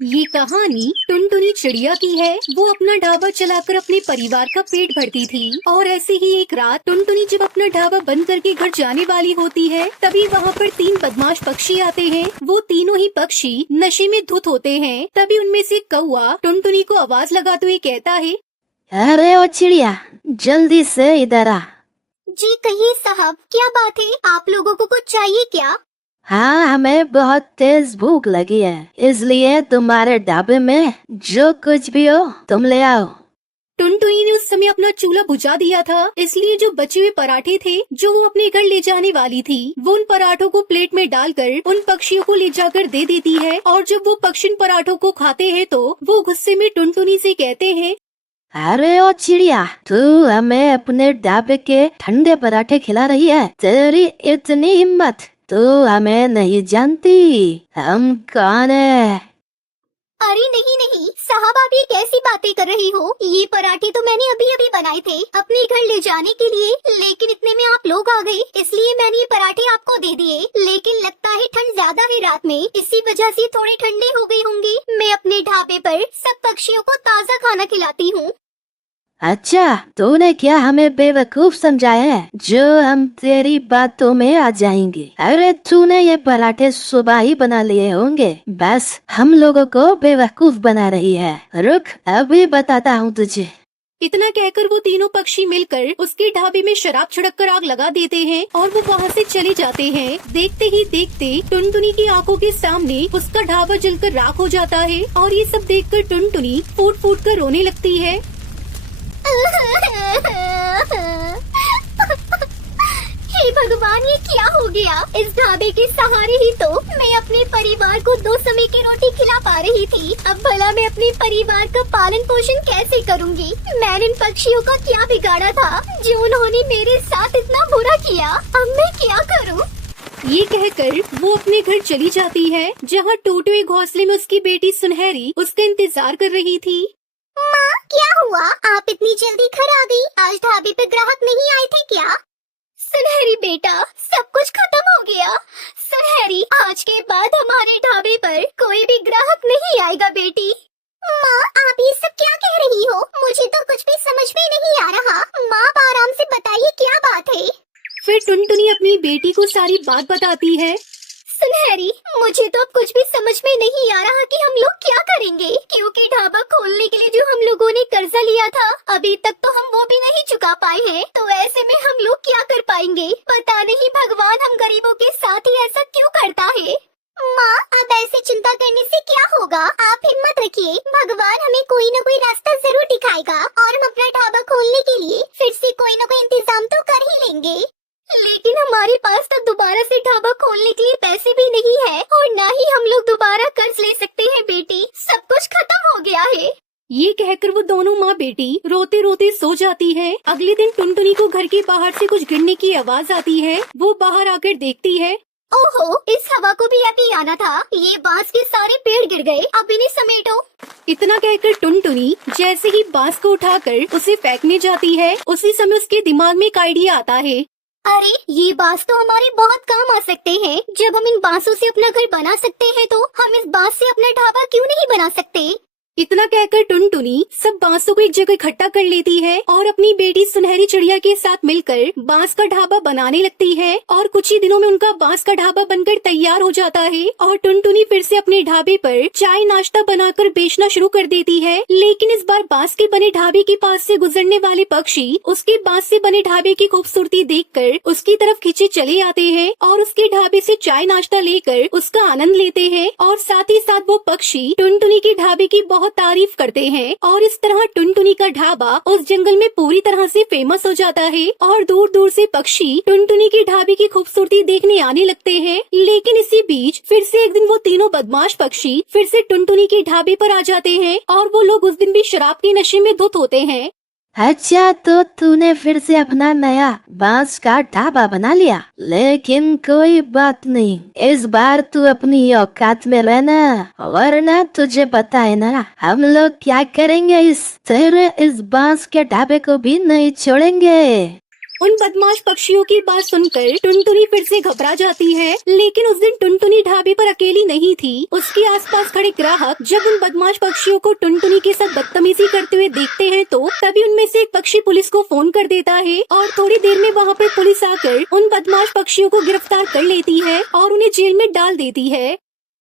ये कहानी टुनटुनी चिड़िया की है। वो अपना ढाबा चलाकर अपने परिवार का पेट भरती थी और ऐसे ही एक रात टुनटुनी जब अपना ढाबा बंद करके घर जाने वाली होती है, तभी वहाँ पर 3 बदमाश पक्षी आते हैं। वो तीनों ही पक्षी नशे में धुत होते हैं। तभी उनमें से कौआ टुनटुनी को आवाज लगाते हुए कहता है, अरे ओ चिड़िया, जल्दी से इधर आ। जी कहिए साहब, क्या बात है? आप लोगों को कुछ चाहिए क्या? हाँ, हमें बहुत तेज भूख लगी है, इसलिए तुम्हारे ढाबे में जो कुछ भी हो तुम ले आओ। टुनटुनी ने उस समय अपना चूल्हा बुझा दिया था, इसलिए जो बचे हुए पराठे थे जो वो अपने घर ले जाने वाली थी, वो उन पराठों को प्लेट में डालकर उन पक्षियों को ले जाकर दे देती है। और जब वो पक्षी इन पराठों को खाते हैं तो वो गुस्से में टुनटुनी से कहते हैं, अरे ओ चिड़िया, तू हमें अपने ढाबे के ठंडे पराठे खिला रही है? तेरी इतनी हिम्मत! तू हमें नहीं जानती, हम कौन है? अरे नहीं नहीं साहब, आप ये कैसी बातें कर रही हो? ये पराठे तो मैंने अभी अभी बनाए थे अपने घर ले जाने के लिए, लेकिन इतने में आप लोग आ गए, इसलिए मैंने ये पराठे आपको दे दिए। लेकिन लगता है ठंड ज्यादा है रात में, इसी वजह से थोड़े ठंडे हो गए होंगे। मैं अपने ढाबे पर सब पक्षियों को ताज़ा खाना खिलाती हूँ। अच्छा, तूने क्या हमें बेवकूफ समझाया है जो हम तेरी बातों में आ जाएंगे? अरे तूने ये पराठे सुबह ही बना लिए होंगे, बस हम लोगों को बेवकूफ बना रही है। रुक, अभी बताता हूँ तुझे। इतना कहकर वो तीनों पक्षी मिलकर उसके ढाबे में शराब छिड़क कर आग लगा देते हैं और वो वहाँ से चले जाते हैं। देखते ही देखते टुनटुनी की आंखों के सामने उसका ढाबा जलकर राख हो जाता है और ये सब देखकर टुनटुनी फूट फूट कर रोने लगती है। हे भगवान, ये क्या हो गया? इस ढाबे के सहारे ही तो मैं अपने परिवार को 2 समय की रोटी खिला पा रही थी। अब भला मैं अपने परिवार का पालन पोषण कैसे करूंगी? मैंने इन पक्षियों का क्या बिगाड़ा था जो उन्होंने मेरे साथ इतना बुरा किया? अब मैं क्या करूं? ये कहकर वो अपने घर चली जाती है, जहाँ टूटे हुए घोंसले में उसकी बेटी सुनहरी उसका इंतजार कर रही थी। माँ, क्या हुआ? आप इतनी जल्दी घर आ गई? आज ढाबे पे ग्राहक नहीं आए थे क्या? सुनहरी बेटा, सब कुछ खत्म हो गया। सुनहरी, आज के बाद हमारे ढाबे पर कोई भी ग्राहक नहीं आएगा बेटी। माँ, आप ये सब क्या कह रही हो? मुझे तो कुछ भी समझ में नहीं आ रहा। माँ, आप आराम से बताइए, क्या बात है? फिर टुनटुनी अपनी बेटी को सारी बात बताती है। सुनहरी, मुझे तो अब कुछ भी समझ में नहीं आ रहा कि हम लोग क्या करेंगे, क्योंकि ढाबा खोलने के लिए जो हम लोगों ने कर्जा लिया था, अभी तक तो हम वो भी नहीं चुका पाए हैं। तो ऐसे में हम लोग क्या कर पाएंगे? पता नहीं भगवान हम गरीबों के साथ ही ऐसा क्यों करता है। माँ, अब ऐसे चिंता करने से क्या होगा? आप हिम्मत रखिए, भगवान हमें कोई न कोई रास्ता जरूर दिखाएगा और हम अपना ढाबा खोलने के लिए फिर से कोई न कोई इंतजाम तो कर ही लेंगे। लेकिन हमारे पास तो दोबारा से ढाबा खोलने के लिए पैसे भी नहीं है और ना ही हम लोग दोबारा कर्ज ले सकते हैं बेटी। सब कुछ खत्म हो गया है। ये कहकर वो दोनों माँ बेटी रोते रोते सो जाती है। अगले दिन टुनटुनी को घर के बाहर से कुछ गिरने की आवाज आती है। वो बाहर आकर देखती है, ओहो, इस हवा को भी अभी आना था। ये बांस के सारे पेड़ गिर गए, अब इन्हें समेटो। इतना कहकर टुनटुनी जैसे ही बांस को उठाकर उसे फेंकने जाती है, उसी समय उसके दिमाग में एक आइडिया आता है। अरे, ये बांस तो हमारे बहुत काम आ सकते हैं। जब हम इन बांसों से अपना घर बना सकते हैं, तो हम इस बांस से अपना ढाबा क्यों नहीं बना सकते? इतना कहकर टुनटुनी सब बांसों को एक जगह इकट्ठा कर लेती है और अपनी बेटी सुनहरी चिड़िया के साथ मिलकर बांस का ढाबा बनाने लगती है। और कुछ ही दिनों में उनका बांस का ढाबा बनकर तैयार हो जाता है और टुनटुनी फिर से अपने ढाबे पर चाय नाश्ता बनाकर बेचना शुरू कर देती है। लेकिन इस बार बांस के बने ढाबे के पास से गुजरने वाले पक्षी उसके बांस से बने ढाबे की खूबसूरती देखकर उसकी तरफ खींचे चले आते हैं और उसके ढाबे से चाय नाश्ता लेकर उसका आनंद लेते हैं। और साथ ही साथ वो पक्षी टुनटुनी के ढाबे की बहुत तारीफ करते हैं और इस तरह टुनटुनी का ढाबा उस जंगल में पूरी तरह से फेमस हो जाता है और दूर दूर से पक्षी टुनटुनी के ढाबे की खूबसूरती देखने आने लगते हैं। लेकिन इसी बीच फिर से एक दिन वो तीनों बदमाश पक्षी फिर से टुनटुनी के ढाबे पर आ जाते हैं और वो लोग उस दिन भी शराब के नशे में धुत होते हैं। अच्छा, तो तूने फिर से अपना नया बांस का ढाबा बना लिया, लेकिन कोई बात नहीं, इस बार तू अपनी औकात में रहना, वरना तुझे पता है ना हम लोग क्या करेंगे। इस तेरे इस बांस के ढाबे को भी नहीं छोड़ेंगे। उन बदमाश पक्षियों की बात सुनकर टुनटुनी फिर से घबरा जाती है। लेकिन उस दिन टुनटुनी ढाबे पर अकेली नहीं थी। उसके आसपास खड़े ग्राहक जब उन बदमाश पक्षियों को टुनटुनी के साथ बदतमीजी करते हुए देखते हैं तो तभी उनमें से एक पक्षी पुलिस को फोन कर देता है और थोड़ी देर में वहाँ पर पुलिस आकर उन बदमाश पक्षियों को गिरफ्तार कर लेती है और उन्हें जेल में डाल देती है।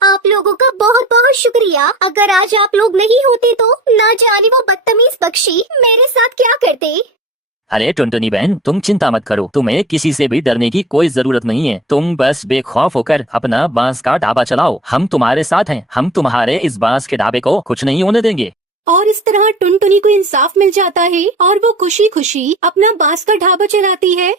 आप लोगों का बहुत बहुत शुक्रिया। अगर आज आप लोग नहीं होते तो ना जाने वो बदतमीज पक्षी मेरे साथ क्या करते। अरे टुनटुनी बहन, तुम चिंता मत करो। तुम्हें किसी से भी डरने की कोई जरूरत नहीं है। तुम बस बेखौफ होकर अपना बांस का ढाबा चलाओ। हम तुम्हारे साथ हैं। हम तुम्हारे इस बांस के ढाबे को कुछ नहीं होने देंगे। और इस तरह टुनटुनी को इंसाफ मिल जाता है और वो खुशी खुशी अपना बांस का ढाबा चलाती है।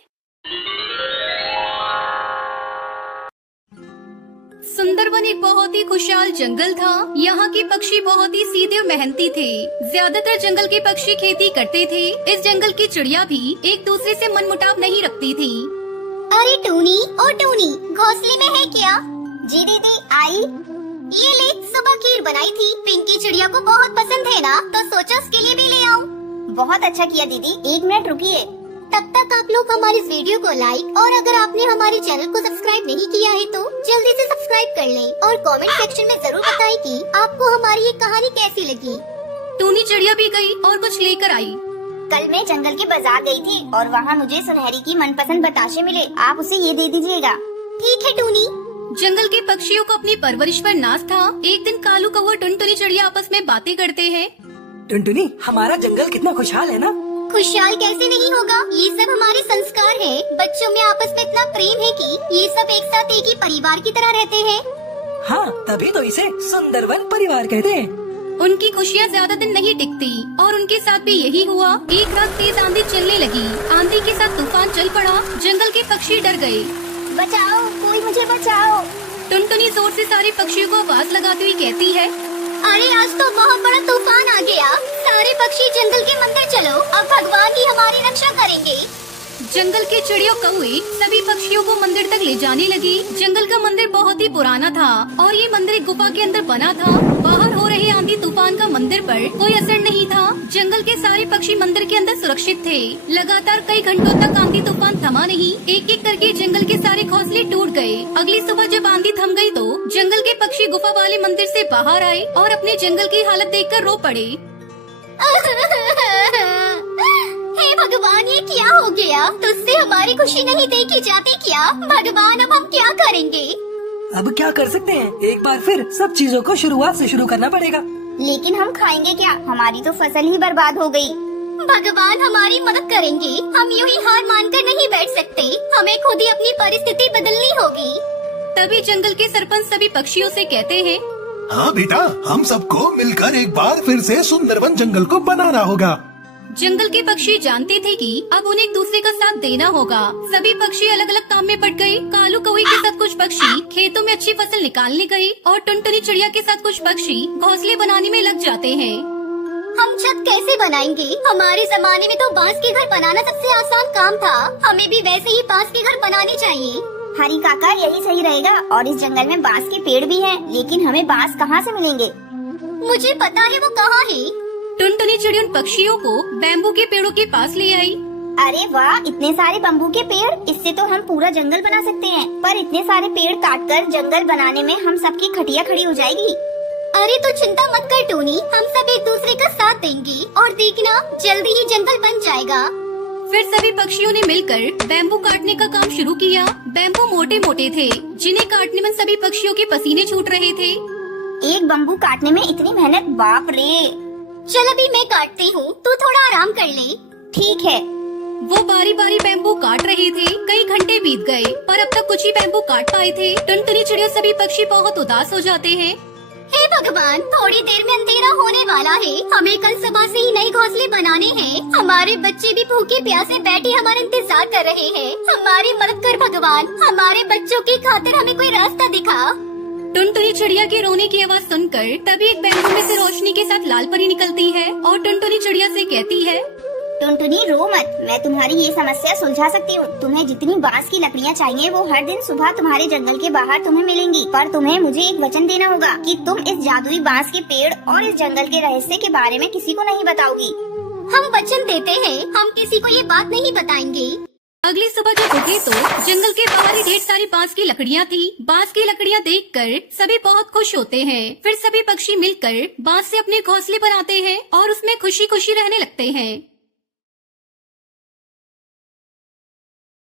सुंदरवन एक बहुत ही खुशहाल जंगल था। यहाँ के पक्षी बहुत ही सीधे और मेहनती थे। ज्यादातर जंगल के पक्षी खेती करते थे। इस जंगल की चिड़िया भी एक दूसरे से मनमुटाव नहीं रखती थी। अरे टूनी, ओ टूनी, घोंसले में है क्या? जी दीदी आई। ये ले, सुबह खीर बनाई थी। पिंकी चिड़िया को बहुत पसंद है ना, तो सोचा उसके लिए भी ले आऊं। बहुत अच्छा किया दीदी। 1 मिनट रुकिए। तब तक आप लोग हमारे इस वीडियो को लाइक और अगर आपने हमारे चैनल को सब्सक्राइब नहीं किया है तो जल्दी से सब्सक्राइब कर लें और कमेंट सेक्शन में जरूर बताएं कि आपको हमारी ये कहानी कैसी लगी। टूनी चिड़िया भी गई और कुछ लेकर आई। कल मैं जंगल के बाजार गई थी और वहाँ मुझे सुनहरी की मनपसंद बताशे मिले। आप उसे ये दे दीजिएगा। ठीक है टूनी। जंगल के पक्षियों को अपनी परवरिश पर नाज था। एक दिन कालू कौवा टुनटुनी चिड़िया आपस में बातें करते हैं। टुनटुनी, हमारा जंगल कितना खुशहाल है ना? खुशहाल कैसे नहीं होगा? ये सब हमारे संस्कार है। बच्चों में आपस में इतना प्रेम है कि ये सब एक साथ एक ही परिवार की तरह रहते हैं। हाँ, तभी तो इसे सुंदरवन परिवार कहते हैं। उनकी खुशियाँ ज्यादा दिन नहीं टिकती और उनके साथ भी यही हुआ। एक रात तेज आंधी चलने लगी। आंधी के साथ तूफान चल पड़ा। जंगल के पक्षी डर गए। बचाओ, कोई मुझे बचाओ। टुनटुनी जोर से सारे पक्षियों को आवाज लगाती हुई कहती है, अरे आज तो बहुत बड़ा तूफान आ गया। सारे पक्षी जंगल के मंदिर चलो, अब भगवान ही हमारी रक्षा करेंगे। जंगल के चिड़ियों कौवे सभी पक्षियों को मंदिर तक ले जाने लगी। जंगल का मंदिर बहुत ही पुराना था और ये मंदिर एक गुफा के अंदर बना था। बाहर हो रहे आंधी तूफान का मंदिर पर कोई असर नहीं था। जंगल के सारे पक्षी मंदिर के अंदर सुरक्षित थे। लगातार कई घंटों तक आंधी तूफान थमा नहीं। एक एक करके जंगल के सारे घोंसले टूट गए। अगली सुबह जब आंधी थम गई तो जंगल के पक्षी गुफा वाले मंदिर से बाहर आए और अपने जंगल की हालत देखकर रो पड़े। हे भगवान, ये क्या हो गया? तुझसे हमारी खुशी नहीं देखी जाती क्या? भगवान, अब हम क्या करेंगे? अब क्या कर सकते हैं? एक बार फिर सब चीजों को शुरुआत से शुरू करना पड़ेगा। लेकिन हम खाएंगे क्या? हमारी तो फसल ही बर्बाद हो गई। भगवान हमारी मदद करेंगे। हम यूं ही हार मानकर नहीं बैठ सकते। हमें खुद ही अपनी परिस्थिति बदलनी होगी। तभी जंगल के सरपंच सभी पक्षियों से कहते हैं, हाँ बेटा, हम सबको मिलकर एक बार फिर से सुंदरवन जंगल को बनाना होगा। जंगल के पक्षी जानते थे कि अब उन्हें एक दूसरे का साथ देना होगा। सभी पक्षी अलग अलग काम में पड़ गए। कालू कौवे के साथ कुछ पक्षी खेतों में अच्छी फसल निकालने गए और टुनटुनी चिड़िया के साथ कुछ पक्षी घोंसले बनाने में लग जाते हैं। हम छत कैसे बनाएंगे? हमारे जमाने में तो बांस के घर बनाना सबसे आसान काम था। हमें भी वैसे ही बांस के घर बनाने चाहिए। हरी काका, यही सही रहेगा। और इस जंगल में बांस के पेड़ भी हैं, लेकिन हमें बांस कहाँ से मिलेंगे? मुझे पता है वो कहाँ है। टुनटुनी चिड़िया उन पक्षियों को बैम्बू के पेड़ों के पास ले आई। अरे वाह, इतने सारे बम्बू के पेड़! इससे तो हम पूरा जंगल बना सकते हैं। पर इतने सारे पेड़ काटकर जंगल बनाने में हम सबकी खटिया खड़ी हो जाएगी। अरे तो चिंता मत कर टूनी, हम सब एक दूसरे का साथ देंगे और देखना जल्दी ही जंगल बन जाएगा। फिर सभी पक्षियों ने मिलकर बैम्बू काटने का काम शुरू किया। बैम्बू मोटे मोटे थे, जिन्हें काटने में सभी पक्षियों के पसीने छूट रहे थे। एक बम्बू काटने में इतनी मेहनत, बाप रे! चल अभी मैं काटती हूँ, तू थोड़ा आराम कर ले। ठीक है। वो बारी बारी बैम्बू काट रहे थे। कई घंटे बीत गए पर अब तक कुछ ही बैम्बू काट पाए थे। टुनटुनी चिड़िया सभी पक्षी बहुत उदास हो जाते हैं। हे भगवान, थोड़ी देर में अंधेरा होने वाला है। हमें कल सुबह से ही नए घोंसले बनाने हैं। हमारे बच्चे भी भूखे प्यासे बैठे हमारा इंतजार कर रहे हैं। हमारी मदद कर भगवान, हमारे बच्चों की खातिर हमें कोई रास्ता दिखा। टुनटुनी चिड़िया के रोने की आवाज सुनकर तभी एक बैम्बू में से रोशनी के साथ लाल परी निकलती है और टुनटुनी चिड़िया से कहती है, टुनटुनी रो मत, मैं तुम्हारी ये समस्या सुलझा सकती हूँ। तुम्हें जितनी बांस की लकड़ियाँ चाहिए वो हर दिन सुबह तुम्हारे जंगल के बाहर तुम्हें मिलेंगी। पर तुम्हें मुझे एक वचन देना होगा कि तुम इस जादुई बांस के पेड़ और इस जंगल के रहस्य के बारे में किसी को नहीं बताओगी। हम वचन देते हैं, हम किसी को ये बात नहीं बताएंगे। अगली सुबह जब उठे तो जंगल के बाहर ही ढेर सारी बांस की लकड़ियाँ थी। बांस की लकड़ियाँ देखकर सभी बहुत खुश होते हैं। फिर सभी पक्षी मिलकर बांस से अपने घोंसले बनाते हैं और उसमें खुशी खुशी रहने लगते हैं।